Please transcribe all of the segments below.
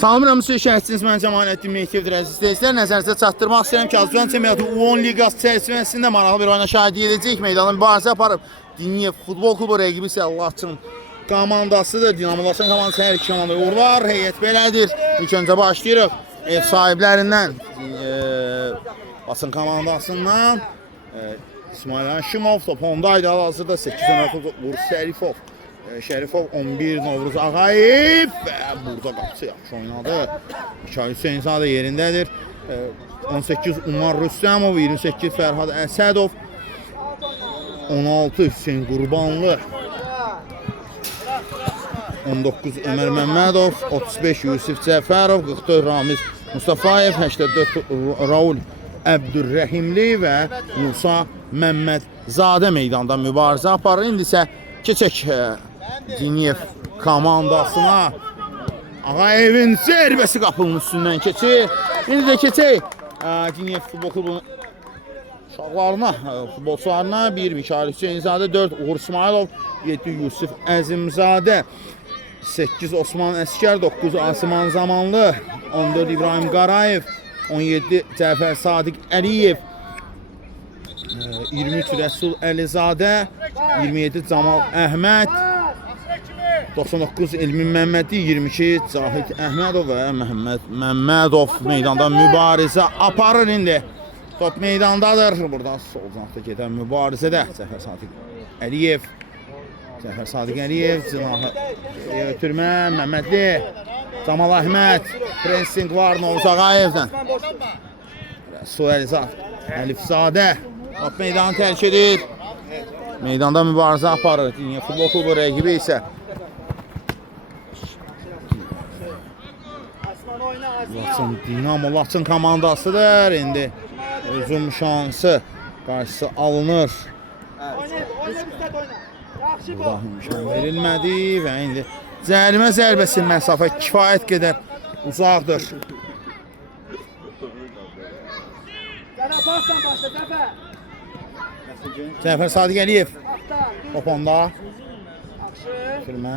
Salamıram siz şəhərsiniz, mən Cəmaləddin Mehdiyev əziz izləyicilər. Nəzərinizə çatdırmaq istəyirəm ki, Azərbaycan çempionatı U10 liqası çərçivəsində maraqlı bir oyuna şahidlik edəcəyik. Meydana mübarizə aparıb Diniyev futbol klubu rəqibi isə Laçın komandasıdır. Dinamo Laçın komandası hər iki komanda uğurlar. Heyət belədir. İlk öncə başlayırıq ev sahiblərindən Laçın komandasından İsmail Həşimov top ondaydı. Hal-hazırda 8 nömrəli Uğur Şərifov 11 Novruz Ağayev və burada qapısı yaxşı oynadı. Hikayət Hüseynzadə yerindədir. 18 Umar Rüstəmov, 28 Fərhad Əsədov, 16 Hüseyn Qurbanlı, 19 Ömər Məmmədov, 35 Yusif Cəfərov, 44 Ramiz Mustafayev, 84 Raul Əbdürrəhimli və Musa Məmmədzadə meydanda mübarizə aparır. İndi isə keçək Diniyev komandasına. Ağayevin zərbəsi qapının üstündən keçir. İndi də keçək Diniyev futbol klubunun uşaqlarına, futbolçularına. 1 Mikail Hüseynzadə, 4 Uğur İsmailov, 7 Yusuf Əzimzadə, 8 Osman Əskər, 9 Asiman Zamanlı, 14 İbrahim Qarayev, 17 Cəfər Sadiq Əliyev, 23 Rəsul Əlizadə, 27 Camal Əhməd, 99 Elmin Məmmədi, 22 Cahid Əhmədov və Məhəmməd Məmmədov meydanda mübarizə aparır indi. Top meydandadır. Burada sol cinahda gedən mübarizədə Cəfər Sadiq Əliyev, cinahı ötürmə, Məmmədli, Camal Əhməd, pressing var Novruz Ağayevdən. Rəsul Əlifzadə top meydanı tərk edir. Meydanda mübarizə aparır. Diniyev futbol klubu rəqibi isə Dinamo Laçın komandasıdır. İndi hücum şansı qarşısı alınır. Burada imkan verilmədi və indi cərimə zərbəsi məsafə kifayət qədər uzaqdır. Cəfər Sadiq Əliyev top onda. Firmə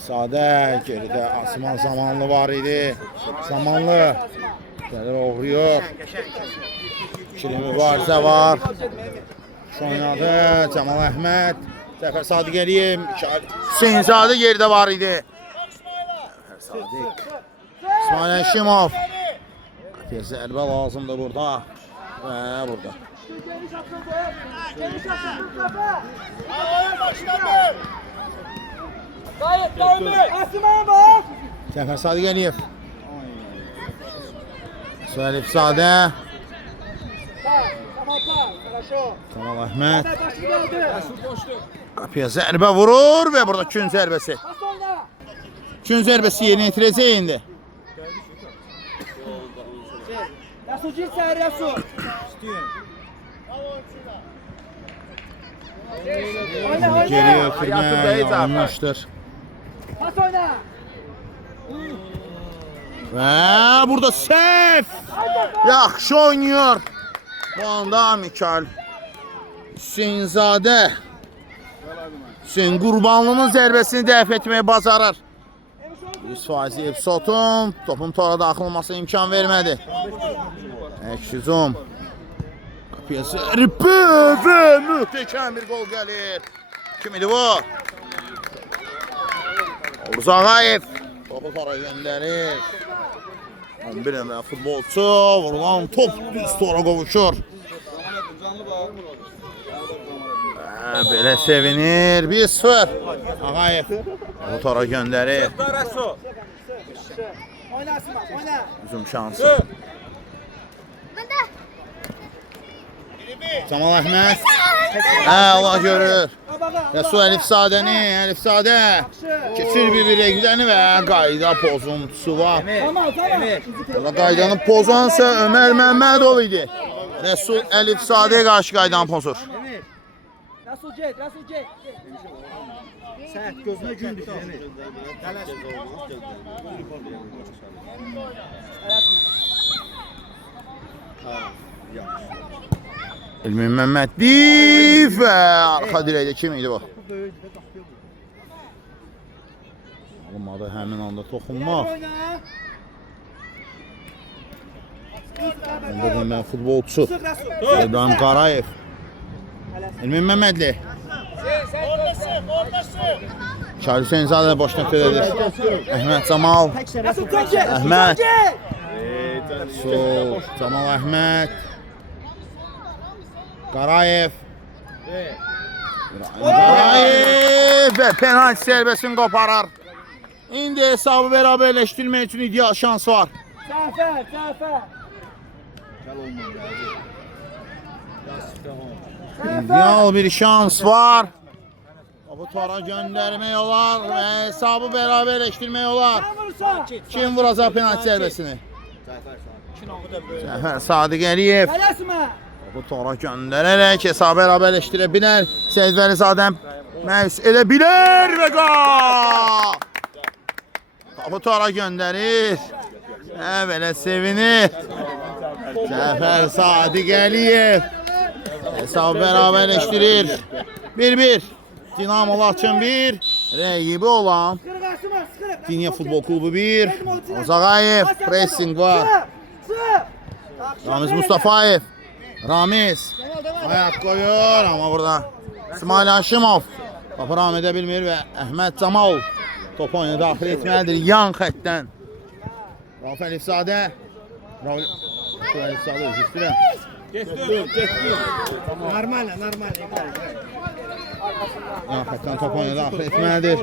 Sadə, geridə Asiman Zamanlı var idi. Zamanlı gəlir, oğruyur. İkili mübarizə var. Oynadı Camal Əhməd, Cəfər Sadiq Əliyev, Hüseynzadə geridə var idi. Cəfər Sadiq, İsmail Həşimov. Bir zərbə lazımdır burada və burada. Cəfər Sadiq Əliyev, Əlifzadə, Camal Əhməd qapıya zərbə vurur və burada kün zərbəsi. Kün zərbəsi yerinə yetirəcək indi. Geriye ötürmə yanmışdır. Və burada səhv. Yaxşı oynuyor. Bu anda Mikail Hüseynzadə Hüseyn Qurbanlının zərbəsini dəf etməyi bacarır. 100% Epsotun topun tora daxil olmasına imkan vermədi. Hücum. Qapıya zərbə və möhtəşəm bir gol gəlir. Kim idi bu? Novruz Ağayev topu tora göndərir. 11 nömrəli futbolçu, vurulan top düz tora qovuşur. Belə sevinir. 1-0. Ağayev topu tora göndərir. Hücum şansı. Camal Əhməd. Allah görür. Rəsul Əlifzadə keçir bir rəqiblərini və qayda pozuntusu var. Qaydanı pozansa Ömər Məmmədov idi. Rəsul Əlifzadəyə qarşı qaydanı pozur. Səhət gözünə gün düşür. Elmin Məmmədli və arxa dirəkdə kim idi bu? Olmadı həmin anda toxunmaq. İndi demək futbolçu İbrahim Qarayev. Elmin Məmmədli. Şahid Hüseynzadə boş nöqtədədir. Əhməd Camal. Əhməd. Sol. Camal Əhməd. Qarayev. Qarayev və penalti zərbəsini qoparar. İndi hesabı bərabərləşdirmək üçün ideal şans var. Cəfər. İdeal bir şans var. Bu tora göndərmək olar və hesabı bərabərləşdirmək olar. Kim vuracaq penalti zərbəsini? Cəfər Sadiq Əliyev. Bu tora göndərərək hesabı bərabərləşdirə bilər. Seyid Vəlizadəm məhus edə bilər və qol! Bu tora göndərir. Belə sevinir. Cəfər Sadiq Əliyev hesabı bərabərləşdirir. 1-1. Dinamo Laçın 1, rəqibi olan Dinya Futbol Klubu 1. Ozağayev, pressing var. Ramiz Mustafayev. Ramiz ayaq qoyur, amma burada İsmail Haşimov topu ram edə bilmir və Əhməd Camal topu oyuna daxil etməlidir yan xəttdən. Rauf Əlifzadə. Rauf Əlifzadə özü istəyirəm. Normal. Yan xəttdən topu oyuna daxil etməlidir.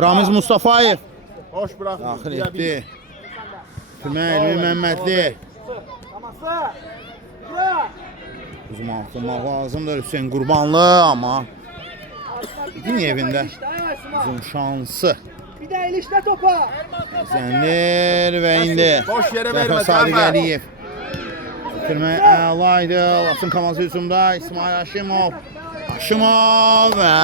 Ramiz Mustafayev Hoş bırak. daxil etdi. Elmin Məmmədli. Uzun atılmaq lazımdır Hüseyin Qurbanlı, amma Dinya evində uzun şansı. Bir də ilişdə topa. Zəndir və indi Boş yerə vermə, Cəfər Sadiq Cəfər. Əliyev. Bitirmək əlaydı. Laçın komansı hücumda İsmail Haşimov. Haşimov və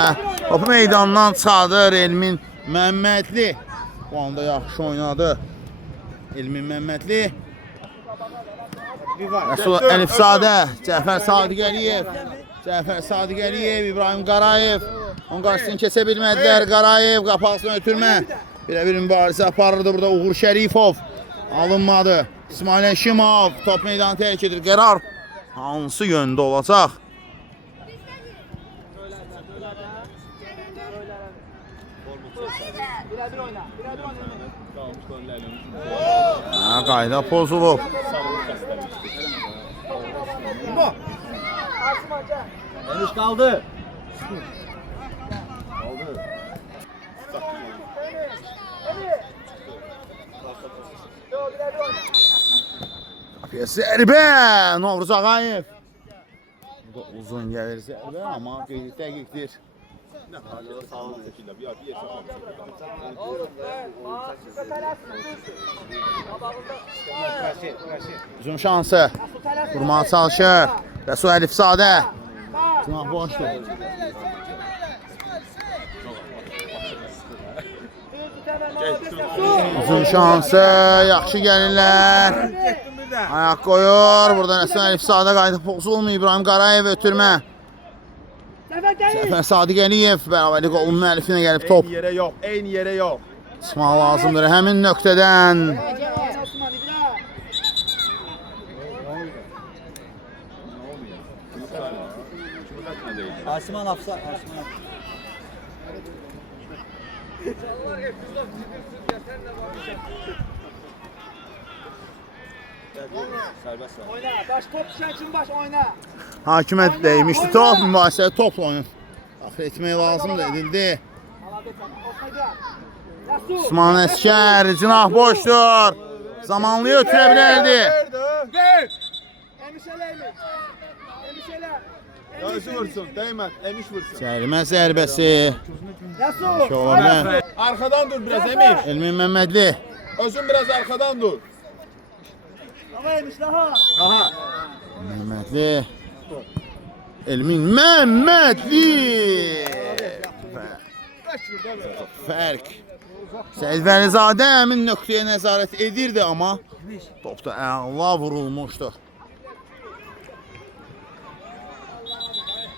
topu meydandan çıxardır Elmin Məmmədli. Bu anda yaxşı oynadı Elmin Məmmədli. Rəsul Əlifzadə, Cəfər Sadiq Əliyev. Cəfər Sadiq Əliyev, İbrahim Qarayev. Onun qarşısını keçə bilmədilər. Qarayev qapağısını ötürmə. Bir mübarizə aparırdı burada Uğur Şərifov. Alınmadı. İsmail Həşimov top meydanı tərk edir. Qərar hansı yöndə olacaq? Qayda pozulub. Henüz kaldı. Zərbə Novruz Ağayev. Bu da uzun gəlir zərbə, amma dəqiqdir. Uzun şansı. Vurmağa çalışır. Rəsul Əlifzadə. Cinah boşdur. Uzun şansı. Yaxşı gəlirlər. Ayaq qoyur. Buradan Rəsul Əlifzadə qayıdıb pozulmuyor. İbrahim Qarayev ötürmə. Cəfər Sadiq Əliyev bərabərlik olunun müəllifinə gəlib top. Eyni yere yok. Çıxmaq lazımdır həmin nöqtədən. Asman Afsa. Oyna, baş top düşən kimi baş oyna. Hakimiyyət dəymişdi top, mübahisədə topla oyun. Daxil etmək lazımdır, edildi. Osman Əskər, cinah boşdur. Zamanlıyı ötürə bilərdi. Göğsü vursun, değmez, emiş vursun. Cərimə zərbəsi. Şey ola bilər. Arkadan dur biraz Emiş. Elmin Məmmədli. Özün biraz arkadan dur. Aha. Məmmədli. Elmin Məmmədli. Fərq. Seyid Vəlizadə həmin nöqtəyə nəzarət edirdi, amma top da əla vurulmuşdu.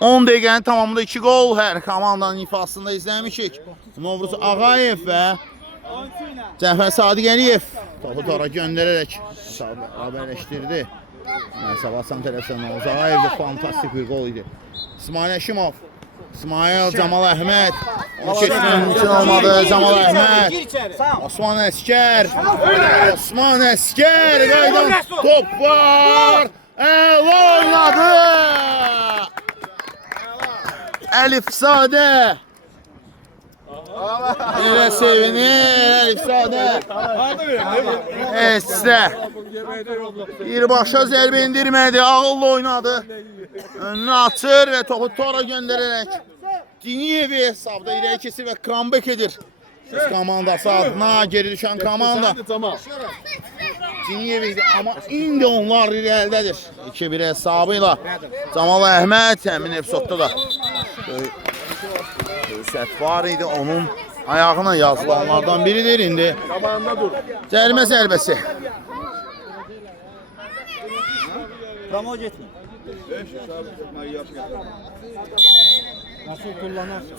10 dəqiqənin tamamında 2 qol hər komandanın ifasında izləmişik. Novruz Ağayev və Oyuncu ilə. Cəfər Sadiq Əliyev topu tora göndərərək haberləşdirdi. Məsəl Hasan tərəfindən Uzağayevdə fantastik bir gol idi. İsmail Əşimov, İsmail Camal Əhməd. Keçmək mümkün olmadı. Camal Əhməd. Osman Əskər. Osman Əskər. Qaydan top var. Əla oynadı. Əlifzadə. Elə sevinir Əlifzadə. Əslə. Birbaşa zərbə indirmədi. Ağıllı oynadı. Önünü açır və topu tora göndərərək Diniyevi hesabda irəli keçir və comeback edir. Öz komandası adına geri düşən komanda Diniyevi idi, amma indi onlar irəlidədir. 2-1 hesabı ilə Camal Əhməd həmin epizodda da səhv var idi, onun ayağına yazılanlardan biridir indi. Cərimə zərbəsi. Ramo getmir.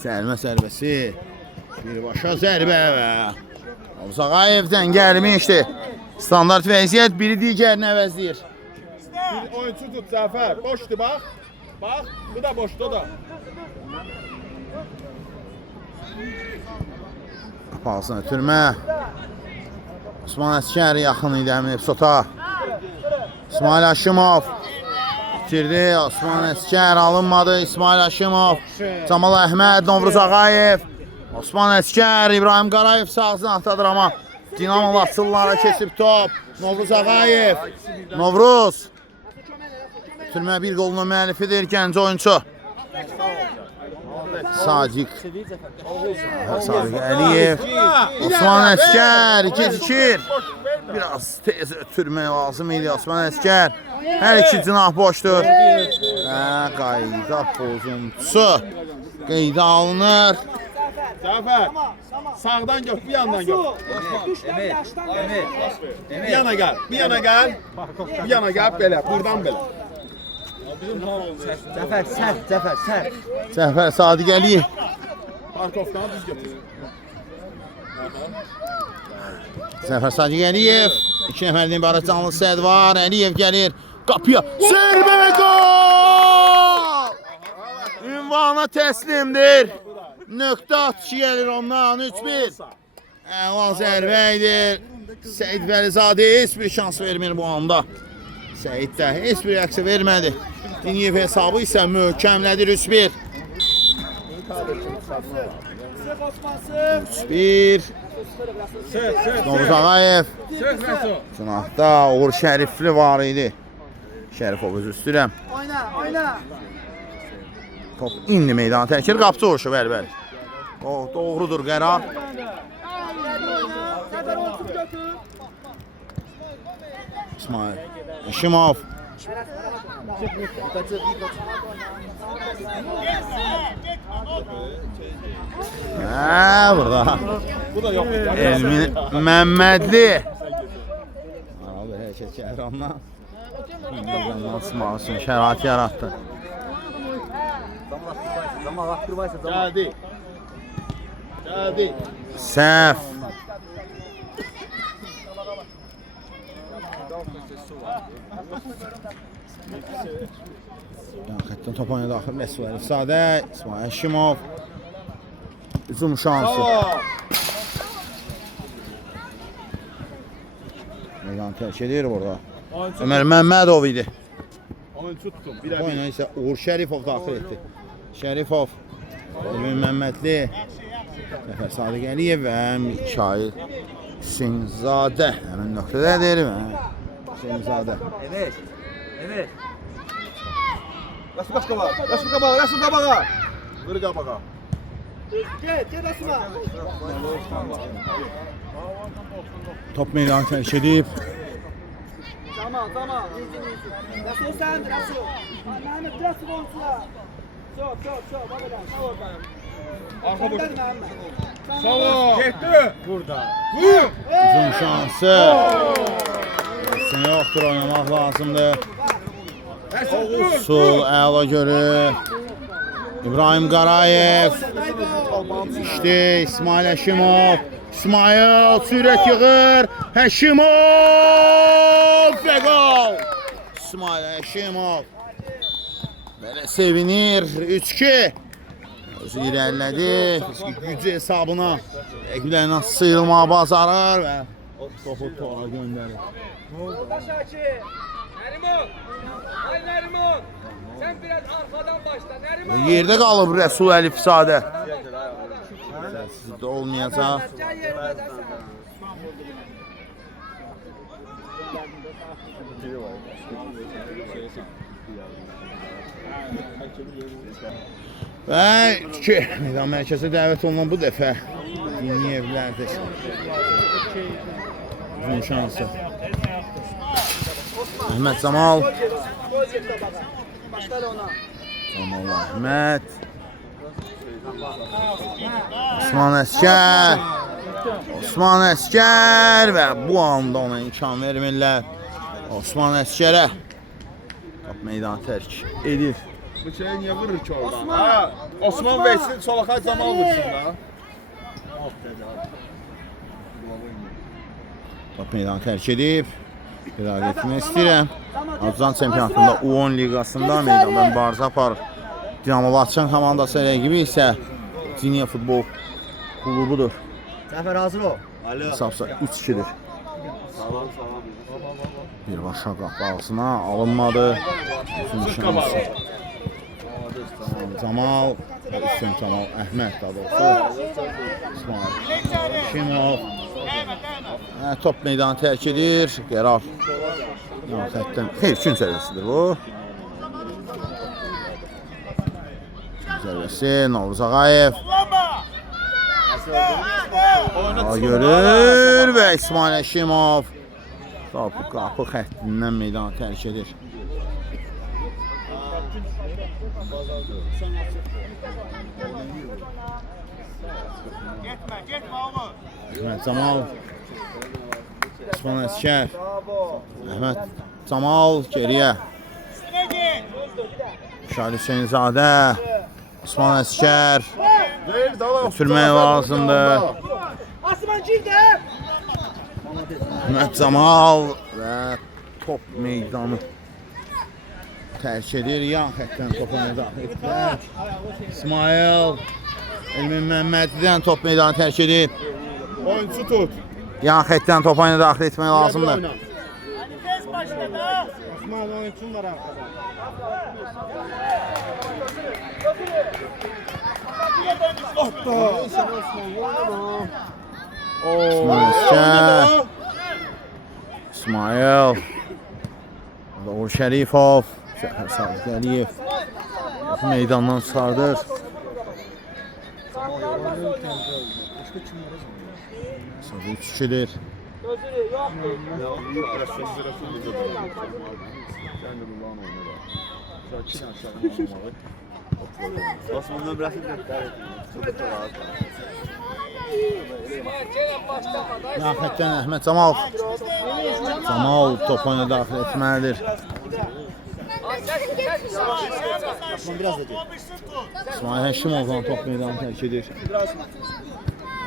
Cərimə zərbəsi. Birbaşa zərbə və Uzağayevdən gəlmişdi. Standart vəziyyət biri digərini əvəzləyir. Bir oyuncu tut Cəfər. Boşdur bax. Bax, bu da boşdur da. Palsın ötürmə. Osman Əskər yaxın idi həmin epizota. İsmail Əşimov bitirdi. Osman Əskər alınmadı. İsmail Əşimov. Camal Əhməd, Novruz Ağayev. Osman Əskər, İbrahim Qarayev sağsını atadır amma Dinamo Laçınlara keçib top. Novruz Ağayev. Novruz. Bitirmə bir qolunun müəllifidir gənc oyuncu. Sadiq Əliyev. Osman Əskər gecikir. Biraz tez ötürmək lazım idi Osman Əskər. Hər iki cinah boşdur. Qayda pozuntusu. Qeydə alınır. Cəfər, sağdan gör, bir yandan gör. Bir yana gəl, bir yana gəl. Bir yana gəl, belə, buradan belə. Cəfər, sərt, Cəfər, sərt. Cəfər Sadiq Əliyev. Parkovdan düz götür. Cəfər Sadiq Əliyev. 2 nəfərdən ibarət canlı səhv var. Əliyev gəlir. Qapıya. Zərbə gol! Ünvana təslimdir. Nöqtə atışı gəlir ondan 3-1. Əla zərbə idi. Səid Vəlizadə heç bir şans vermir bu anda. Səid də heç bir əksi vermədi. Diniyev hesabı isə möhkəmlədir 3-1. 3-1. Novruz Ağayev. Cinahda Uğur Şərifli var idi. Şərifov özü üstürəm. Oyna, oyna. Top indi meydana təkir. Qapçı vuruşu, bəli. Doğrudur qərar. İsmail Əşimov. Burada. Bu da yox. Elmin Məmmədli. Abi hərəkət gəlir ondan. Ondan sımaq üçün şərait yaratdı. Gəldi. Gəldi. Səhv. Xətdən top oyuna daxil Məsud Əlifzadə, İsmail Əşimov. Hücum şansı. Meydan tərk edir burada. Ömər Məmmədov idi. Oyuncu tutun. Bir Oyuna isə Uğur Şərifov daxil etdi. Şərifov, Elmin Məmmədli, Cəfər Sadiq Əliyev və Mikail Hüseynzadə həmin nöqtədədir və Hüseynzadə. Evet. Rasul qabağa, Rasul qabağa, Rasul qabağa. Vır qabağa. Get Asma. Top meydanı tərk edib. Tamam. Rasul sen, Rasul. Mehmet Rasul olsunlar. Çok. Babadan, sağ ol bayan. Arxa boş. Mehmet. Sağ ol. Getdi. Burada. Vur. Hücum şansı. Səni yoxdur, oynamaq lazımdır. Sol əla görür. İbrahim Qarayev. İşte İsmail Əşimov. İsmail sürət yığır. Həşimov və qol. İsmail Həşimov belə sevinir. 3-2. Özü irəlilədi. Gücü hesabına rəqiblərlə sıyrılmağı bacarır və topu tora göndərir. Yoldaş Akif. Nəriman. Ay Nəriman. Sen biraz arkadan başla Nəriman. Yerdə qalıb Rəsul Əlifzadə. Sizdə olmayacaq. Gel yerine de Və meydan mərkəzə dəvət olunan bu dəfə Diniyevlərdir. Uzun şansı. Əhməd Camal. Başlar ona. Camal Əhməd. Osman Əskər. Osman Əskər və bu anda ona imkan vermirlər. Osman Əskərə top meydanı tərk edir. Bu şey niye vurur ki oradan? Ha, Osman versin, Solakay Camal vursun da. Top meydanı tərk edib. İdarə etmək istəyirəm. Azərbaycan çempionatında U10 liqasında meydanda mübarizə aparır. Dinamo Laçın komandası rəqibi isə Diniya futbol klubudur. Zafer hazır ol. Hesabsa 3-2'dir. Birbaşa qapağısına alınmadı. Üçüncü şansı. Camal, Hüseyin Camal, Əhməd daha doğrusu. İsmail Şimov. Top meydanı tərk edir. Qərar. Xeyr, üçün sərvəsidir bu. Zərbəsi Novruz Ağayev. Görür və İsmail Həşimov topu qapı xəttindən meydanı tərk edir. Əhməd Camal, İsmail Əskər, Əhməd Camal geriyə. Şahid Hüseynzadə, İsmail Əskər götürmək lazımdır. Əhməd Camal və top meydanı tərk edir. Yan xətdən topa daxil etdilər. İsmail Elmin Məmmədlidən top meydanı tərk edib. Oyuncu tut. Yan xətdən topa daxil etmək lazımdır. Osman oyunçun var arkadan. İsmail Əskər. İsmail. Uğur Şərifov. Zəfər Sadiq Əliyev. Meydandan çıxardır. Sonra 3-2'dir. Osman nömrəsi Yan xətdən Əhməd Camal. Camal topuna daxil etməlidir. İsmail Həşimovdan top meydanı tərk edir.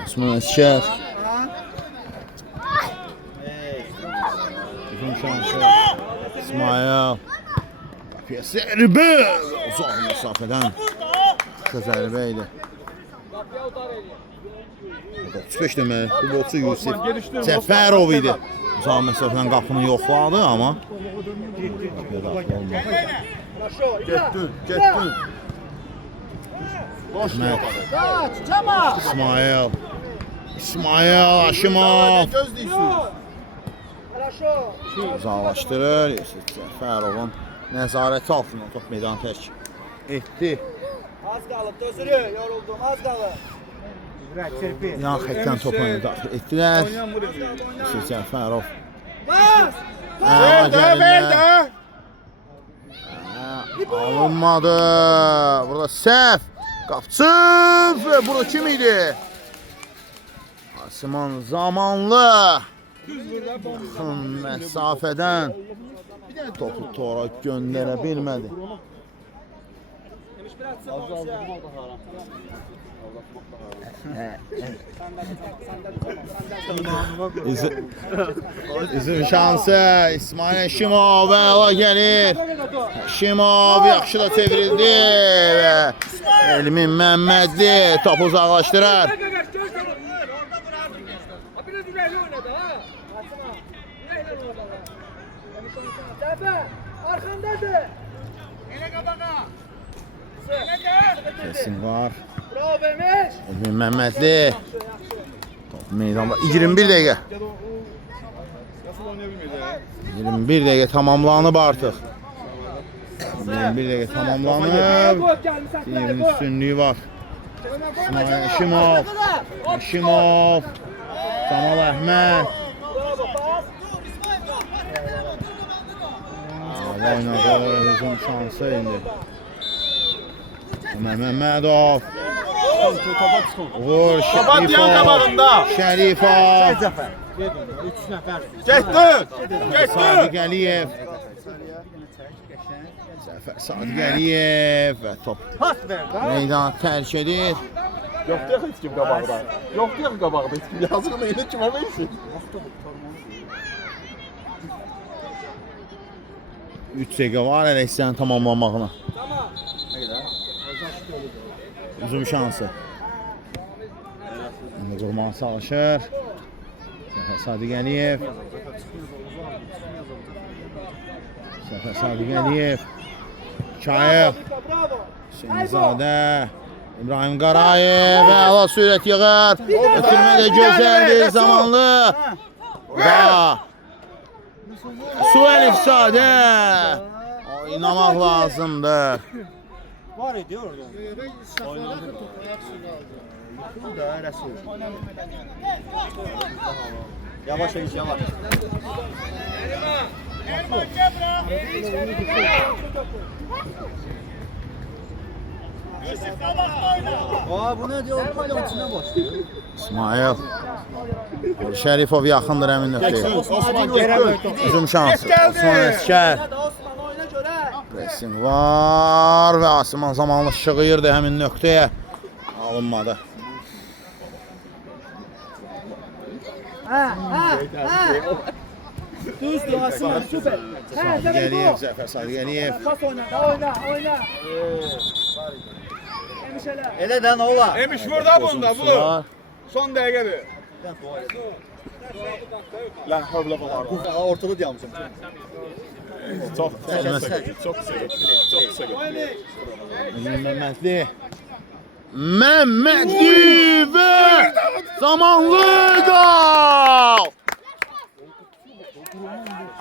Osman Əskər. Uzun şansı. İsmail. Zərbə. Uzaq məsafədən. Zərbə idi. 35 demək, futbolçu Yusif Cəfərov idi. Uzaq məsafədən qapını yoxladı, amma Getdin. Boş İsmail Həşimov uzaqlaşdırır. Yusif Cəfərovun nəzarəti altında top meydanı tərk etdi. Az qalıb, dözürü, yoruldum, az qalıb. Yan xətdən topa daxil etdilər. Yusuf Cəfərov. Bas! Ver də. Alınmadı. Burada səhv. Qapçı və burada kim idi? Asiman Zamanlı. Yaxın məsafədən topu tora göndərə bilmədi. Üzüm şansı İsmail Həşimov əla gəlir. Həşimov yaxşı da çevrildi və Elmin Məmmədli topu uzaqlaşdırır. Biraz ürəkli oynadı ha. Ürəklə oynadı. Səfər, arxandadır. Elə qabağa. Kesin var. Bravo Emiş. Elmin Məmmədli. Top meydanda 21 dəqiqə. Nasıl oynaya bilmedi? 21 dəqiqə tamamlanıb artıq. 21 dəqiqə tamamlanıb. Yerin üstünlüyü var. İsmail Həşimov. Həşimov. Camal Əhməd. Oynadı. Hücum şansı indi. Ömer Məmmədov. Vur Papatyan qabağında. Şərifov. Getdi. Sadiq Əliyev. Zəfər Sadiq Əliyev və top meydanı tərk edir. Yoxdur ya heç kim qabağda. Yoxdur ya qabağda heç kim. Yazıqla elə kimə versin? 3 dəqiqə var hələ hissənin tamamlanmağına. Uzun şansı. İndi qurmağa çalışır. Zəfər Sadiq Əliyev. Zəfər Sadiq Əliyev. Çayıq. Hüseynizadə. İbrahim Qarayev və əla sürət yığır. Ötürmə də gözəldir, zamanlı. Və Suəlif Sadə. Oynamaq lazımdır. Var idi orada. Yıkıldı da Resul. Yavaş yavaş yavaş. Aa bu ne diyor? Ortalığın içine başlıyor. İsmail. Şərifov yaxındır əmin nöqtəyə. Osman getdi. Uzun şansı. Osman Əskər. Presin var və Asiman zamanlı şığıyırdı həmin nöqtəyə. Alınmadı. Düzdür Asiman, süper. Sadiq Əliyev, Zəfər Sadiq Əliyev. Pas oyna. Emiş elə. Elə də nə olar? Emiş burada bunda bu. Var. Son dəqiqədir. Lan havla var. Ortada diyormuşum. Çox səkin. Çox səkin. Məmmədli. Məmmədli və zamanlı qol!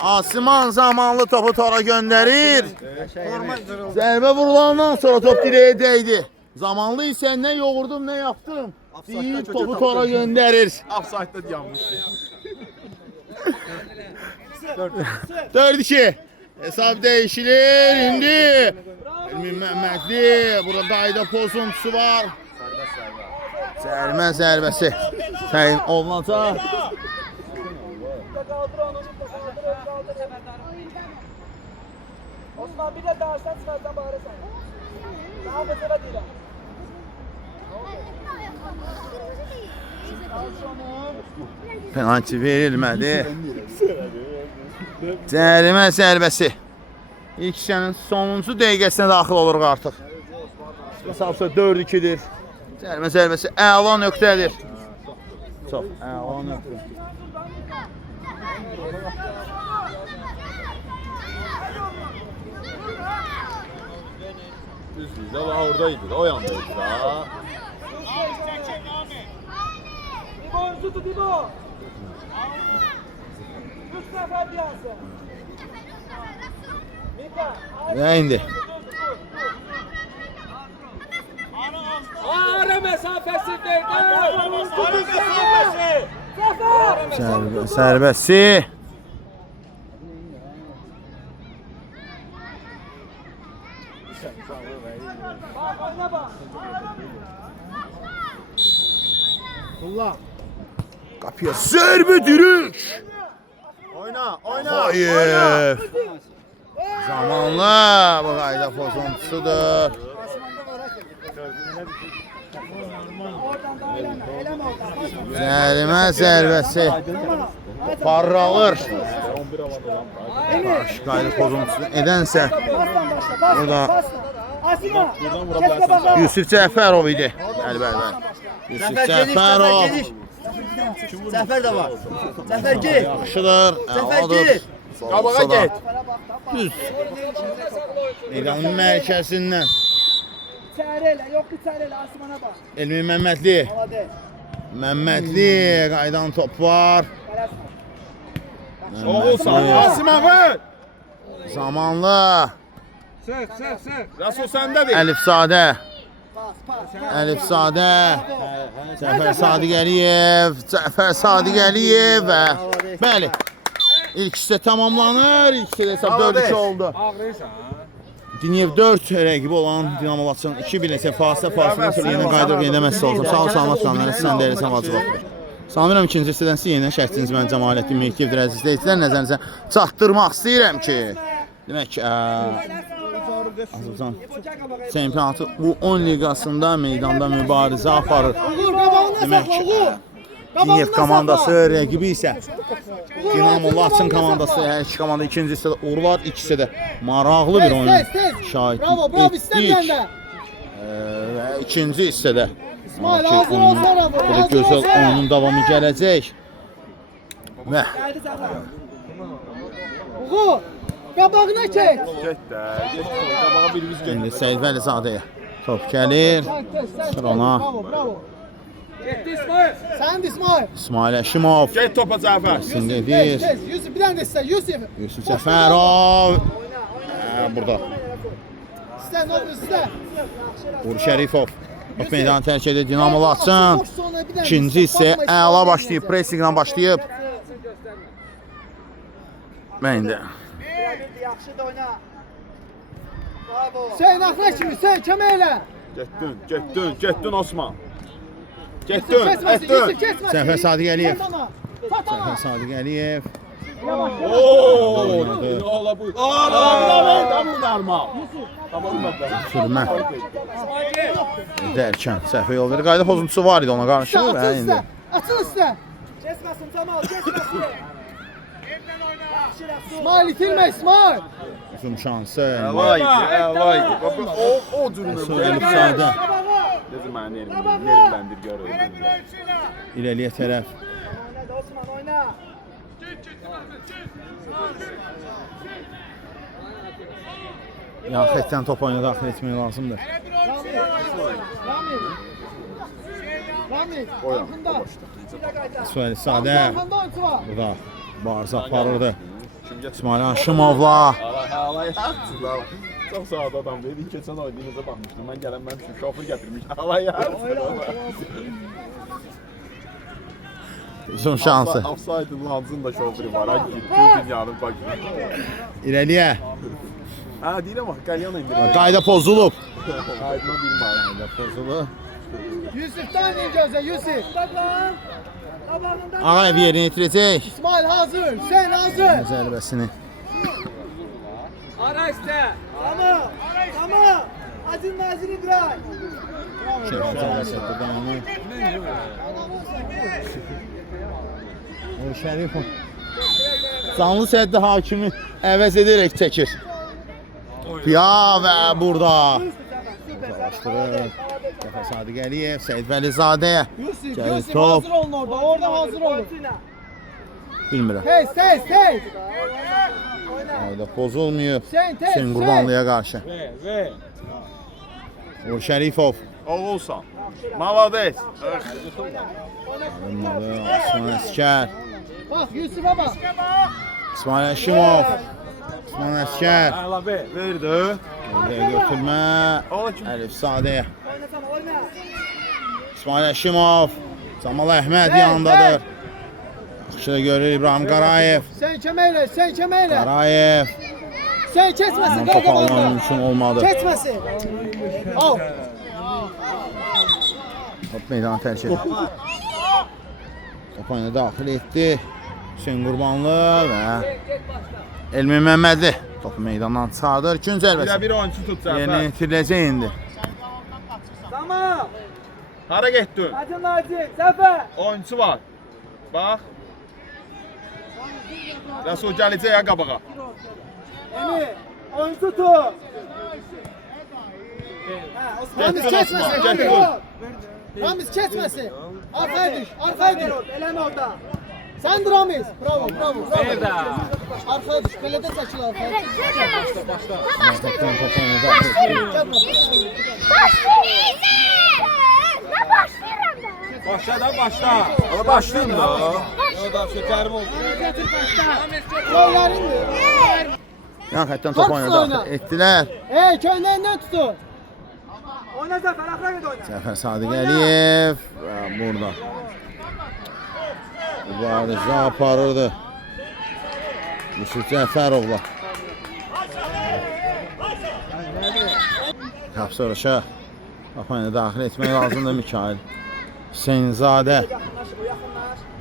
Asiman zamanlı topu tora göndərir. Zərbə vurulandan sonra top direğe dəydi. Zamanlı isə nə yoğurdum, nə yaptım. Deyib topu tora göndərir. Offside-da yanmışdı. 4-2. Hesab dəyişilir. İndi Elmin Məmmədli. Burada dayda pozuntusu var. Zərmə zərbəsi təyin olunacaq. Osman bir de dağıştan çıkarsan bari sen. Daha mesela değil. Penalti verilmədi. Cərimə zərbəsi. İlk hissənin sonuncu dəqiqəsinə daxil oluruq artıq. Hesabsa 4-2-dir. Cərimə zərbəsi əla nöqtədir. Çox əla nöqtə. Düzdür. Ama oradaydı da, o yandaydı da. İbo tutu İbo. 3 nefer diyansın. Mika. Və indi. Ara mesafesi verdi. Ara mesafesi. Zərbəsi. Bak oyna bak. Qapıya zərbə dürük. Oyna, oyna. Hayır. Zamanlı bu qayda pozuntusudur. Cərimə zərbəsi parralır. Baş qayda pozuntusu edənsə bu da Yusuf Cəfərov idi. Əlbəttə. Yusuf Cəfərov Zəfər də var. Zəfər ki. yaxşıdır. Zəfər Əladır. ki. Qabağa get. Düz. Meydanın mərkəzindən İçərilə, yox içərilə, Asmana bax. Elmi Məmmədli. Havadır. Məmmədli qaydan top var. Oğulsan. Asimavı. Zamanlı. Sık sık sık. Rasul səndədir. Əlifzadə. Pas, pas. Əlifzadə. Cəfər Sadiq Əliyev. Cəfər Sadiq Əliyev və bəli. İlk hissə tamamlanır. İlk hissə hesab 4-2 oldu. Ağrıysan. Diniyev 4 rəqibi olan Dinamo Laçın 2-1 isə fasilədən sonra yenə qayıdıb yenidən məşğul olsun. Sağ ol, salamat qalın. Sən deyirsən vacibdir. Sanıram ikinci hissədən siz yenidən şərtiniz mən Cəmaləddin Mehdiyev əziz izləyicilər nəzərinizə çatdırmaq istəyirəm ki, demək Azərbaycan çempionatı U10 liqasında meydanda mübarizə aparır. Demək Diniyev komandası rəqibi isə Dinamo Laçın komandası, hər iki komanda ikinci hissədə uğurlar, iki hissədə maraqlı bir oyun şahidlik etdik. Və ikinci hissədə belə gözəl oyunun davamı gələcək. Və Uğur, qabağına keç. Qabağa birimiz get. indi Seyid Vəlizadəyə top gəlir. Ona Gitti İsmail. Sən də İsmail. İsmail Əşimov Get topa Cəfər. singedir. Yusuf, bir dənə də istə, Yusuf. Yusuf Cəfərov burada. İstə, nə olur, istə. Uğur Şərifov top meydanı tərk edir. Dinamo Laçın ikinci hissə əla başlayıb, pressinglə başlayıb. Və indi Yaxşı da oyna. Bravo. Sən axına kimi, sən kömək elə. Getdin Osman. Getdin, Kesməsin, etdin. Yusuf kesməsin. Zəfər Sadiq Əliyev. Tatama. Zəfər Sadiq Əliyev Oo! Ne ola bu? Tamam normal. sürmə dərkən səhvə yol verir. Qayda pozuntusu var idi ona qarşı və Açıl indi istə. Açıl istə. Kesməsin Camal, kesməsin. İsmail itilmə İsmail. uzun şansı. Əlaydı. O cürünü. Əlifzadə Dedim mən nervləndir görür. irəliyə tərəf. Oyna da Osman oyna. Yan xəttdən top oyuna daxil etmək lazımdır. Rami. Arkında. İsmail Sadə Arkında oyuncu var. burada barza aparırdı. İsmail Haşimovla Çok sağ adam dedi. Keçən oynadığınıza baxmışdım. Mən gələnməmişdim. Şoför gətirmiş. Alay ya. uzun şansı. Offside Lanzın da şoförü var. Ha gitti dünyanın başına. İrəliyə. Ha deyirəm bax Qalyana indir. Qayda pozulub. Aydına bilmir. Qayda pozulub. Yusuf'tan in gözə, Yusuf. Qabağında. Ağayev yerinə yetirəcək. İsmail hazır, sen hazır. Zərbəsini. Ara iste. Tamam, tamam. Acın naziri bırak. O Şərifov canlı səddi hakimi əvəz edərək çəkir. Ya və burada Başlayır. Zəfər Sadiq Əliyev, Seyid Vəlizadəyə. Yusuf, Gəlir Yusuf top. hazır olun orada, orada hazır olun. Bilmirəm. Tez, tez, tez. Ayda pozulmuyor. Sen tez, Hüseyin Qurbanlıya qarşı. Ve. Uğur Şərifov. Oğulsan. Malades. İsmail Əskər. Bak Yusuf'a bak. İsmail Əşimov. İsmail Əskər. Əlavə. Verdi. Oraya götürmə. Əlifzadəyə. Oynasana, oyna. İsmail Əşimov. Camal Əhməd yanındadır. Yaxşı da görür İbrahim Qarayev. Sen kemeyle, sen kemeyle. Qarayev. Sen kesmesin, Top almaq kalk mümkün olmadı. Kesmesin. Al. Top meydanı tərk edir. Top oyuna daxil etdi. Hüseyin Qurbanlı və Elmi Məmmədli. Topu meydandan çıxardır. İkinci zərbəsi. Bir oyuncu tut Yerinə Cəfər. yetiriləcək indi. Tamam. Hara getdin? Hacı Naci, Zafer. Oyunçu var. Bax. Rəsul gələcək ya qabağa. Emi, oyun tutu. Ramiz kesmesin. Getdin. Ramiz kesmesin. Arkaya düş. Arkaya düş. Eleme orada. Sen de Ramiz. Bravo. Nerede? Arkaya düş. Belede saçılı arkaya. Topdan top oynadı. Başla da başla. Ala başlayın da. O da şekerim oldu. Yollarındır. Yan xətdən top Haqsız oynadı. oyna. Etdilər. Köynəyindən tutun. Oyna Zafer, akla git oyna. Cəfər Sadiq Əliyev burada. Mübarizə aparırdı. Yusuf Cəfərovla. Top soruşa. Top oyuna daxil etmək lazımdır Mikail. Hüseynzadə.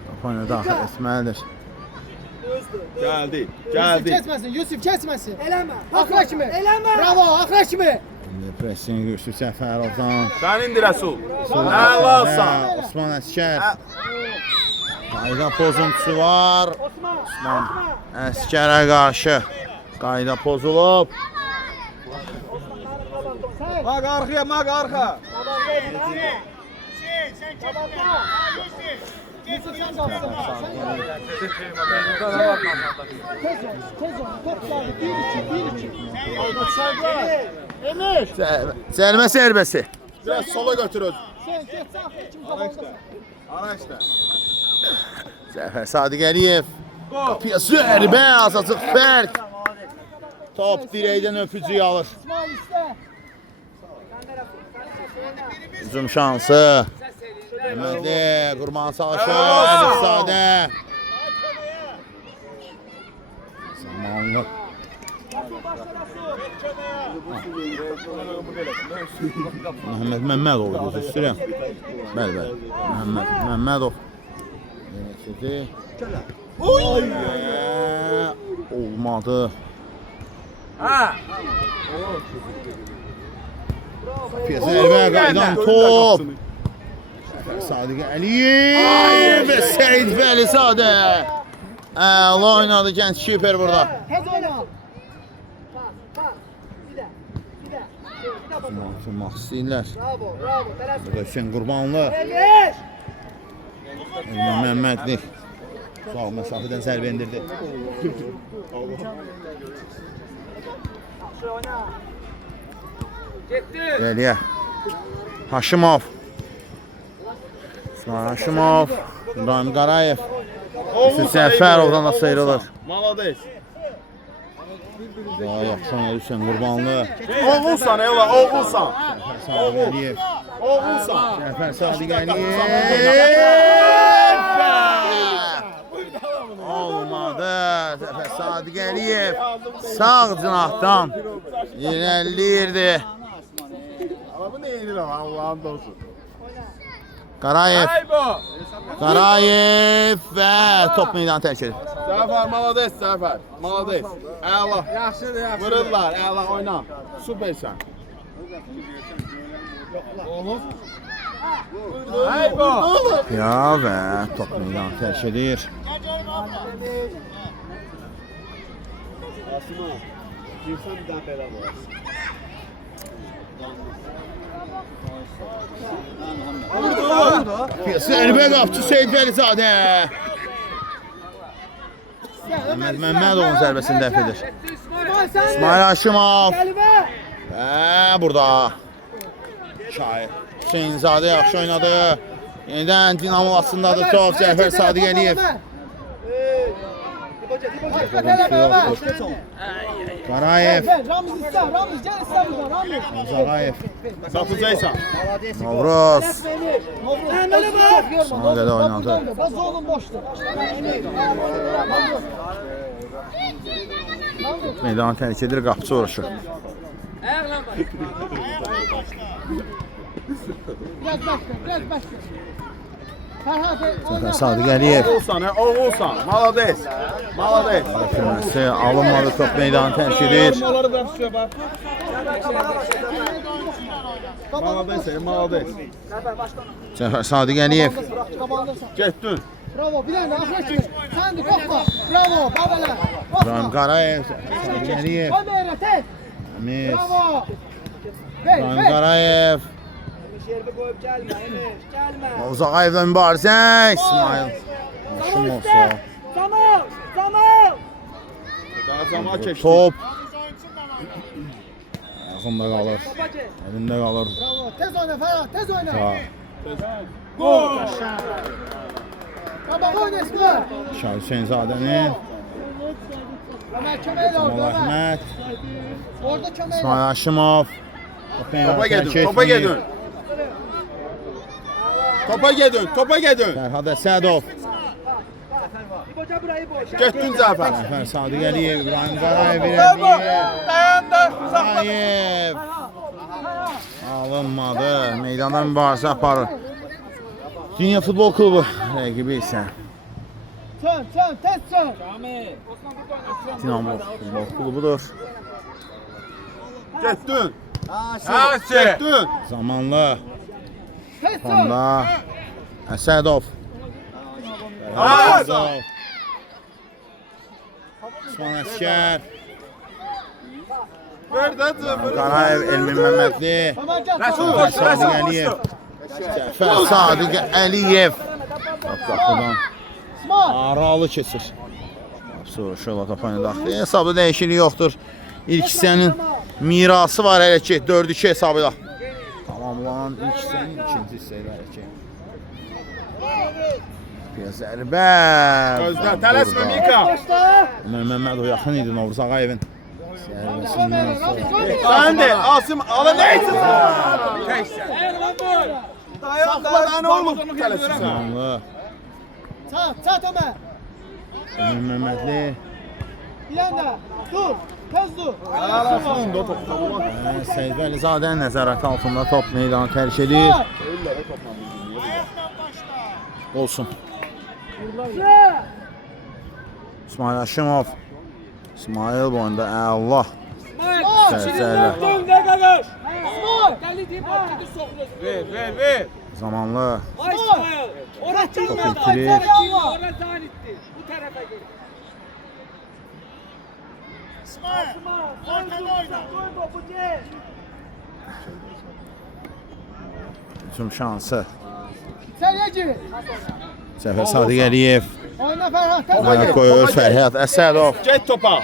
Top oyuna daxil etməlidir. Gəldi. Yusuf Gəldi. kesmesin. Yusuf kesmesin. Eleme. Akla kimi. Eleme. Bravo. Akla kimi. İndi pressing Yusuf Cəfərovdan. Sən indi Rəsul. Əlasan. Osman Əskər. Qayda pozuntusu var. Osman Əskərə qarşı. Qayda pozulub. Mak arkaya, mak arka. Yusuf sen kalksın. Tez ol. Top geldi. 1-2. Emir. Cəlmə sərbəsi. Biraz sola götür öz. Sen geç sağ. Kim kafamda? Ana işte. Cəfər Sadiq Əliyev. Qapıya zərbə, azacıq fərq. Top dirəkdən öpücük alır. İsmail iste. Hücum şansı. Məhdi, Qurban çalışır. Əlizadə. Zamanlıq. Məhəmməd Məmmədov gözü üstürəm. Bəli. Məmmədov. Yenə olmadı. Zərbə qaydan top. Sadiq Əliyev və Səid Vəlizadə. Əla oynadı gənc kiper burada. Tez oyna. Tutmaq istəyirlər. Bravo. Teres. Burada Hüseyin Qurbanlı. Emir. Elman Məmmədli. Sağ məsafədən zərbə endirdi. Gitti. Gəliyə. Haşimov. İsmail Haşimov. İbrahim Qarayev. Yusuf Cəfərovdan da sıyrılır. Malades. Daha yaxşı oynadı Hüseyin Qurbanlı. Oğulsan Ela, oğulsan. Sadiq Əliyev. Oğulsan. Cəfər Sadiq Əliyev. Olmadı. Cəfər Sadiq Əliyev sağ cinahdan irəliləyirdi. Ama bu ne yenir ama Allah'ın olsun. Qarayev. Qarayev və top meydanı tərk edir. Zafer malades Zafer. Malades. Ela. Yaxşıdır, yaxşı. Vururlar. Ela oyna. Süpersen. Ya və top meydanı tərk edir. Zərbə qapçı Seyid Vəlizadə. Məmmədovun zərbəsini dəf edir. İsmail Haşimov. Burada. Şair. Hüseynzadə yaxşı oynadı. Yenidən dinamolasındadır top Cəfər Sadiq Əliyev. Qarayev. Ramiz iste. Ramiz gel iste buradan. Ramiz. Zağayev. Satacaksan. Novruz. Novruz. Sonra da oynadı. Baz oğlum boştu. Meydanı tərk edir, qapçı uğraşır. Ayaklan bak. Biraz başla. Cəfər Sadiq Əliyev. Oğulsan, oğulsan. Malades. Malades. Kümesi alınmadı, top meydanı tərk edir. Onları da şuraya bak. Maladaysa, maladay. Zafer başkanım. Cəfər Sadiq Əliyev. Komandası. Getdin. Bravo, bir tane axıra kimi. Sen de korkma. Bravo, babalar. İbrahim Qarayev. Sadiq Əliyev. Koy Mehre, tez. Əmiz. Bravo. Ver, İbrahim ver. Qarayev. Şerbi koyup gelme Emir. Gelme. Oğuz Ağayev'dən mübarizə. İsmail. Maşın olsa. Zaman. Zaman. Daha zaman keçdi. Top. Yaxında qalır. Babacı. Elində qalır. Bravo, tez oyna Ferhat, tez oyna. Ta. Baba oyna İsmail. Şah Hüseynzadənin. Ömer kömeğiyle Kamal orada Ömer. Əhməd. Orada kömeğiyle. İsmail Haşimov. Topa gedin, topa gedin. Topa gedin, topa gedin. Fərhad Əsədov. İboca burayı boş. Getdin Cəfər. Cəfər Sadiq Əliyev. İbrahim Qarayev. Əliyev. Dayandı. Qarayev. Alınmadı. Meydanda mübarizə aparır. Dünya Futbol Klubu rəqibi isə Sön, sön, tez sön. Dinamo Futbol Klubudur. Getdin. Hasi. Getdin. Zamanlı. Tez sön. Onda Əsədov. Aa! Əsədov. Osman Əskər. Ver də Cəfər. Qarayev, Elmin Məmmədli. Ömer gel. Resul sağ ol. koş, Sadiq Resul Əliyev. koştu. Cəfər Sadiq Əliyev. Qapıdan İsmail. aralı keçir. Sonra şöyle tapayını daxil. Hesabda dəyişiklik yoxdur. İlk hissənin mirası var hələ ki 4-2 hesabıyla. Tamamlanan ilk hissənin ikinci hissə ilə hələ ki. Bir zərbə. Gözlə, tələsmə Mika. Başla. Ömər Məmmədov yaxın idi Novruz Ağayevin. Zərbəsindən sonra. Sən də Asım ala neysin? Erman vur. Saxla da nə olub tələsin. Tamamlı. Çat, çat Ömer. Ömər Məmmədli. İleride. Dur. Tez dur. Alasın da topu. Seyid Əlizadənin nəzarəti altında top meydanı tərk edir. Olsun. İsmail Haşimov. İsmail boyunda Allah. Zərzərlə. Döngə qalır. İsmail. Deli deyib ortada soxulur. Ver. Zamanlı. Ay İsmail. Orada Top çılmadı. itirir. Orada zanitti. Bu tarafa gel. İsmail. Koy topu gel. Hücum şansı. Serici. Cəfər Sadiq Əliyev. Oyna Ferhat. Tez Ayaq oyna. qoyur Fərhad Əsədov. Get topa.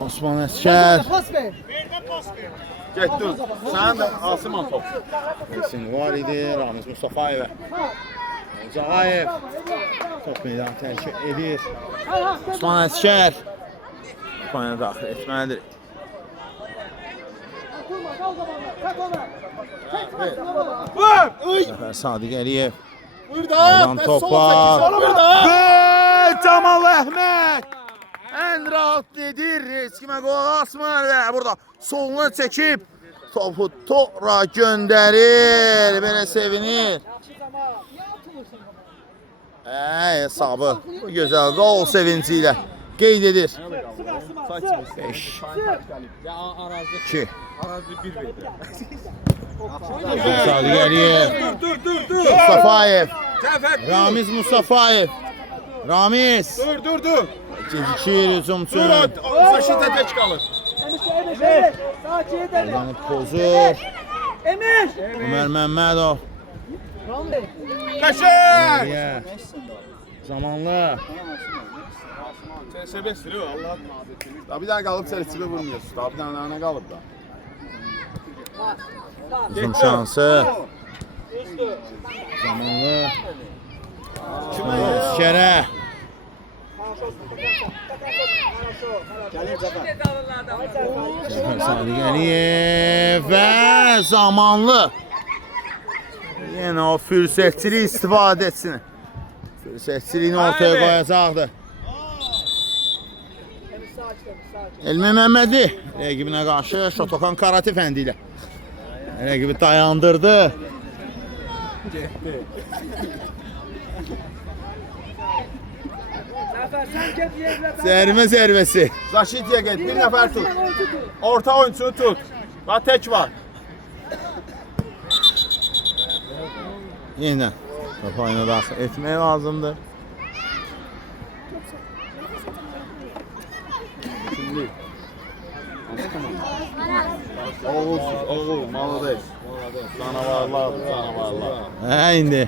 Osman Əskər. Pas ver. Getdin. Sən də Asım al top. Esin var idi. Ramiz Mustafayevə. Cağayev. Top meydanı tərk edir. Ferhat. tez Osman Əskər. Topaya daxil etməlidir. Durma, kal zamanla. Çek Ömer. Çek zamanla. Vur. Cəfər Sadiq Əliyev. Burada. Aydan top var. Burada. Və Camal Əhməd. Ən rahat nedir? Heç kimə qulaq asmır və burada soluna çəkib topu tora göndərir. Belə sevinir. Hesabı gözəl qol sevinci ilə qeyd edir. 5 2 Sadiq Əliyev. Dur. Mustafayev. Cəfər. Ramiz Mustafayev. Ramiz. Dur. Gecikir hücumçu. Dur. Saşita tək qalır. Emir. Sakin edelim. Yanıb pozur. Emir. Ömər Məmmədov. Qəşəng. Əliyə. Zamanlı. Səbəb sürü Allah. Da bir dənə qalıb sərçibə vurmuyorsun. Da bir dənə qalıb da. Hücum şansı. Zamanlı. Şərə. Cəfər Sadiq Əliyev və zamanlı. Yenə o fürsətçilik istifadə etsin. Fürsətçiliyini ortaya qoyacaqdır. Elmi Məmmədli rəqibinə qarşı Şotokan Karate fəndi ilə rəqibi dayandırdı. Zafer sen gel yerine ben. Zərbə zərbəsi. Zaşitiyə get. Bir nəfər tut. Orta oyunçunu tut. Bax tək var. Yenə top oyuna daxil etmək lazımdır. Oğul, malades. Canavarlar, canavarlar. Hə, indi.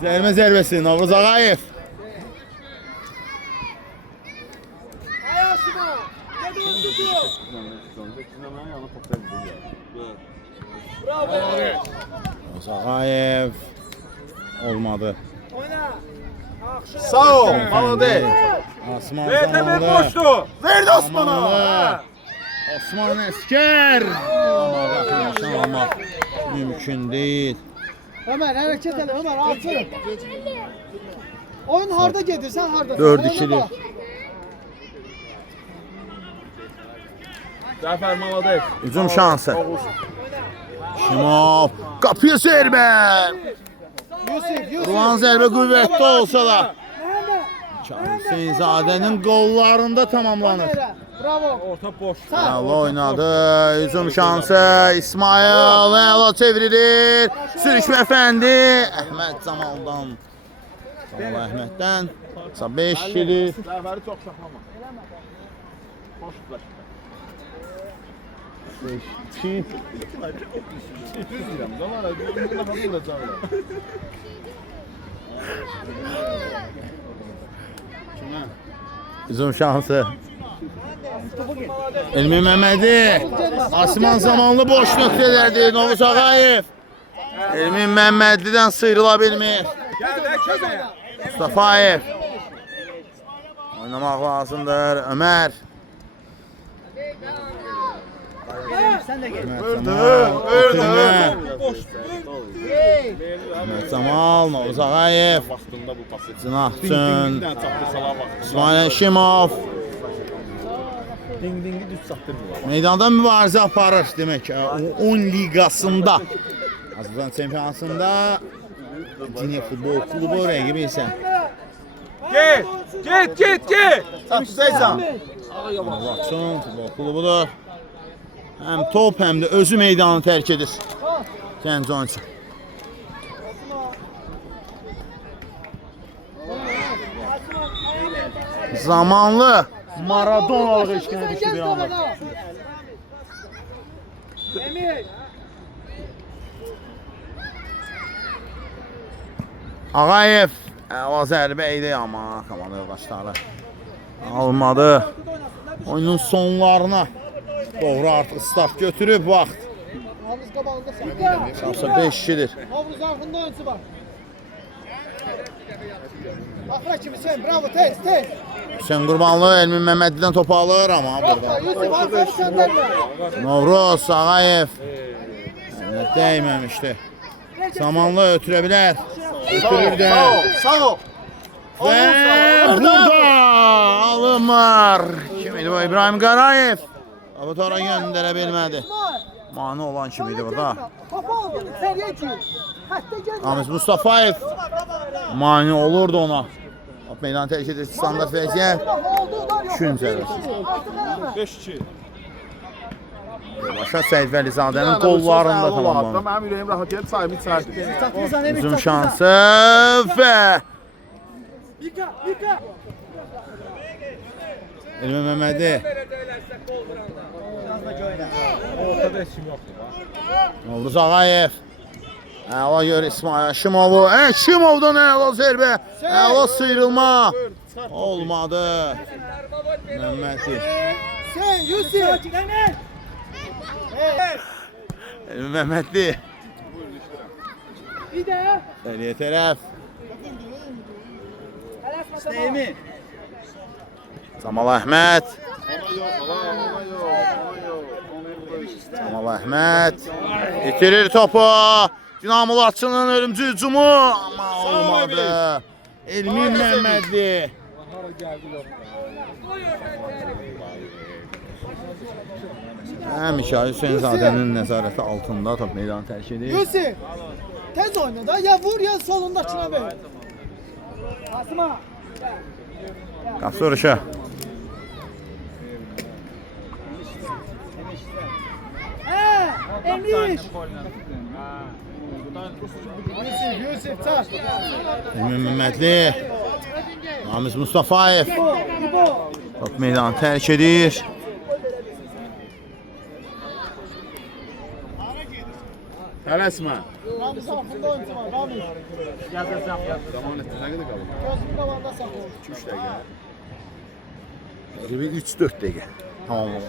Zərmə zərbəsi Novruz Ağayev. Ayasına. Gel onu tutuyor. Bravo. Novruz Ağayev. Olmadı. Oyna. Akşı. Sağ ol, malades. Osman Verdi bir zamanlı. boştu. Verdi Osman'a. Zamanlı. Osman Əskər. Amma yaxınlaşmaq mümkün deyil. Ömer hareket et Ömer aferin. Oyun harda gedirsen harda. 4-2'lik. Zafer malades. Hücum şansı. Şimov. Qapıya zərbə. Yusuf. Ruhan zərbə qüvvətli olsa da. Mehmet. Hüseynzadənin qollarında tamamlanır. Bravo. Orta boş. Bravo oynadı. Hücum şansı. İsmail Əla çevrilir. Sürüşmə Əfəndi. Əhməd Camaldan. Camal Əhməddən. 5-2'dir. Zaferi çok saklama. Boş tutlar. 5-2. Düz diyorum. Zaman da canlı. Hücum şansı. Elmi Məhmədi. Asman zamanlı boş nöqtələrdir. Novruz Ağayev. Elmi Məhmədlidən sıyrıla bilmir. Gel de köşeye. Mustafayev. Oynamaq lazımdır. Ömer. Sen de gel. Mehmet Zamal, Novruz Ağayev. Vaxtında bu pası. Cınah üçün. Çaptı sala bak. İsmail Həşimov. Ding-dingi düz çaptırmıyor. Meydanda mübarizə aparır demək. 10 liqasında. Azərbaycan çempionatında Ciniyə futbol klubu rəqibi isə Git. Çaptırsan. Bakson futbol klubudur. Həm top, həm də özü meydanı tərk edir. Gənc oyunçu. Zamanlı Maradonalıq eşkinə düşdü bir anda. Emir. Ağayev əla zərbə idi amma komanda yoldaşları almadı. Oyunun sonlarına doğru artıq start götürüb vaxt. Havuz qabağında sen. Şansa 5-2'dir. Havuz arkında oyuncu var. Akra kimi sen bravo tez. Hüseyin Qurbanlı Elmin Məhmədlidən topu alır amma burada. Yusuf arkanı sönderme. Novruz Ağayev dəyməmişdi. Zamanlı ötürə bilər. Ötürür də. Sağ ol. Və burada alınmır. Kim idi bu? İbrahim Qarayev. Abutora göndərə bilmədi. Mani olan kim idi burada? Topu aldın içeriye ki. Hatta gel. Ramiz Mustafayev mani olurdu ona. Meydan tərk edir standart vəziyyət. Üçüncü əvəz. 5-2. Başa Səid Vəlizadənin qollarında tamamlanır. Mənim ürəyim rahat gəlib sayımı içərdi. Hücum şansı və Yıka. Elmi Məhmədi. Ortada heç kim yoxdur. Novruz Ağayev. Əla gör İsmail Həşimovu. Həşimovdan əla zərbə. Əla sıyrılma. Olmadı. Məhmədi. Sen Yusuf. Elmi Məhmədli. Bir de. Əliyə tərəf. Emin. Camal Əhməd. Camal Əhməd. İtirir topu. Dinamolatçının ölümcü hücumu. Amma olmadı. Elmi Məhmədli. Həmişə Hüseynzadənin nəzarəti altında top meydanı tərk edir. Yusuf. Tez oyna da ya vur ya solundakine ver. Asma. Qapı soruşu. Emir. Yusuf çak. Emin Məhəmmədli. Ramiz Mustafayev. Top meydanı tərk edir. Tələsmə. Ramiz altında oyuncu var. Ramiz. Zaman etdi, nə qədər qalır? Gözün qavanda saxla. 2-3 dəqiqə. Bir 3-4 dəqiqə. Tamam.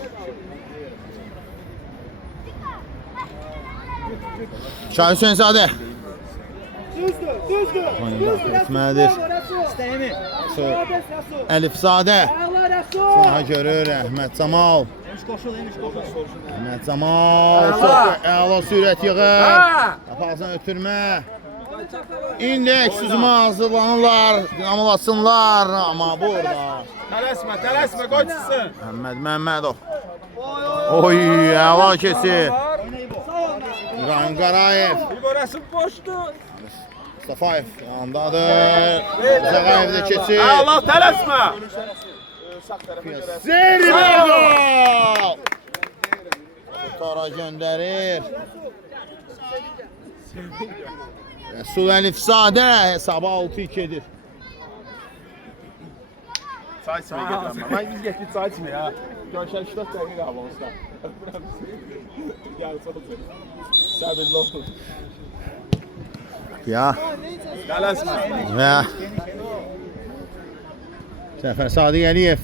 Şahin Hüseynzadə. Düzdür, düzdür. Oyundan etməlidir. İstəyimi. Əlifzadə. Allah Rəsul. Saha görür Əhməd Camal. Əhməd Camal. Çox əla sürət yığır. Yapaqsan ötürmə. İndeks üzümə hazırlanırlar. Dinamolasınlar. Amma burada. Tələsmə, qoy çıxsın. Məhəmməd Məmmədov. Oy, əla kesir. İbrahim Qarayev. Orası boşdur. Mustafayev yanındadır. Zəqayev də keçir. Allah tələsmə. Zeribol! Tara göndərir. Rəsul Əlifzadə hesabı 6-2 edir. Çay içməyə gedirəm mən. Mən biz getdik çay içməyə ha. Görüşən 4 dəqiqə qaldı usta. Yəni çox səbirli olun. Ya Tələsmə. və Səfər Sadiq Əliyev.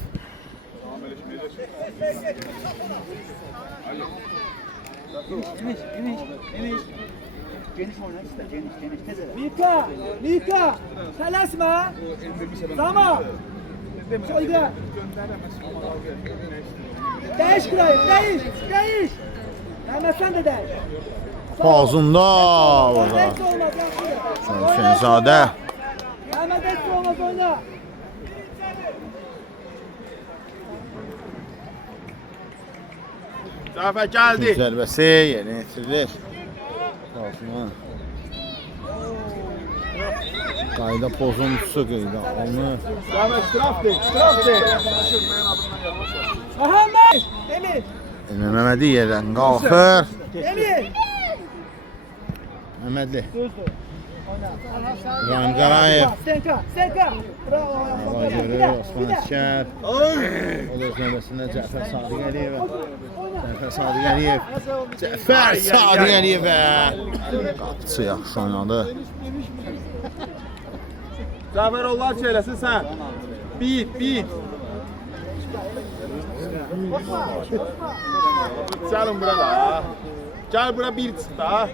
Mika, tələsmə. Zaman. Soyda. Değiş kurayı, değiş. Mehmet sen de değiş. Ağzında burada. Hepsi olmaz, yaxşı. Hüseynzadə. Mehmet hepsi olmaz, oyna. Cəfər gəldi. Zərbəsi yerinə yetirilir. Ağzına. Qayda pozuntusu qeydə alınır. Cəfər ştrafdır. Mehmet. Emir. Elmi Məmmədi yerdən qalxır. Emir. Məhəmmədli. İbrahim Qarayev. Stenka. Bravo. Allah görür, Osman Əskər. O da öz növbəsində Cəfər Sadiq Əliyevə. Cəfər Sadiq Əliyevə. Qapıçı yaxşı oynadı. Cəfər onlar çeyləsin sən. Bit. Gəlin bura da. Gəl bura bir çıx da.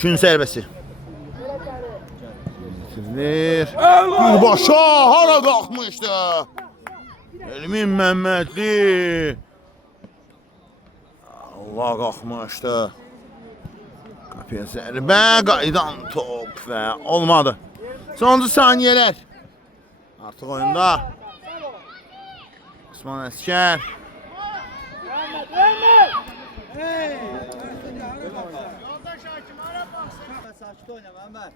Gün zərbəsi. Bitirilir. Birbaşa hara qalxmışdı? Elmin Məmmədli. Allah qalxmışdı. Qapıya zərbə, qaydan top və olmadı. Sonuncu saniyələr. Artıq oyunda. Osman Əskər. Sakit oyna Mehmet.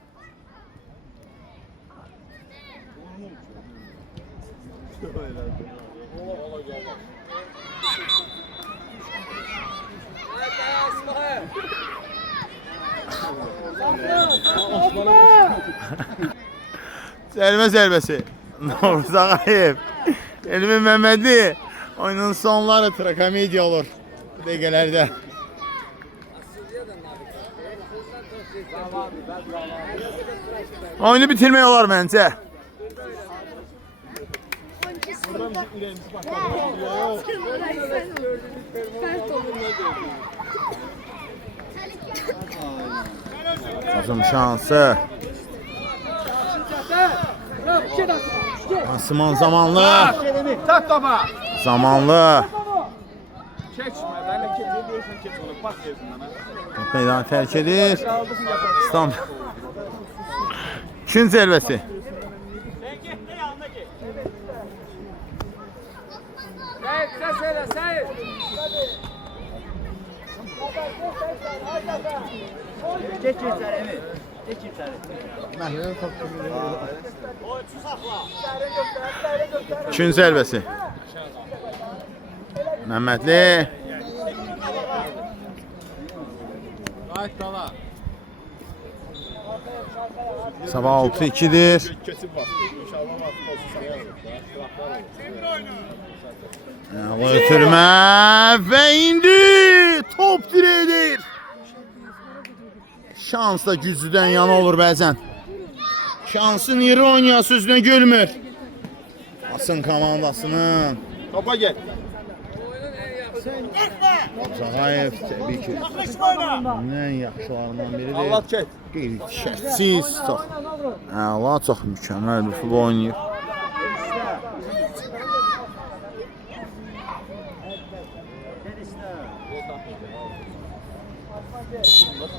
Zərbəsi. Novruz Ağayev. Elmi Məmmədi. Oyunun sonları trakomediya olur. Bu dəqiqələrdə. Oyunu bitirmək olar məncə. Uzun şansı. Asman zamanlı. Tət topa. Zamanlı. Keçmə, mənə keçirsən keç onu. Pas versin mənə. Meydanı tərk edir. İslam. Gün zərbəsi. Seyit. Geç içeri Emir. Geç içeri. Gün zərbəsi. Məmmədli. Ay dala. Sabah 6-2'dir. Keçib bax. İnşallah bax pozisiya. Ötürmə və indi top diredir. Şans da güclüdən yana olur bəzən. Şansın yeri oynayan sözünə gülmür. Asın komandasının. Topa get. Zağayev təbii ki. Ən yaxşılarından biridir. Allah çək. Qeyri-şərtsiz, çox. Əla, çox mükəmməl bir futbol oynayır.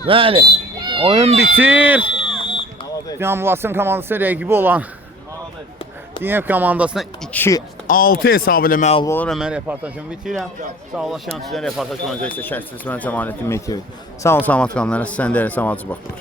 Bəli, oyun bitir. Yanbulasın komandası rəqibi olan Dinev komandasına 2-6 hesabı ilə məğlub olur. Mən reportajımı bitirəm. Sağlaşan sizə reportaj boyunca isə şərtsiz mən Cəmaləddin Meytevi. Sağ olun, salamat qalın. Sən də elə salamatçı baxılır.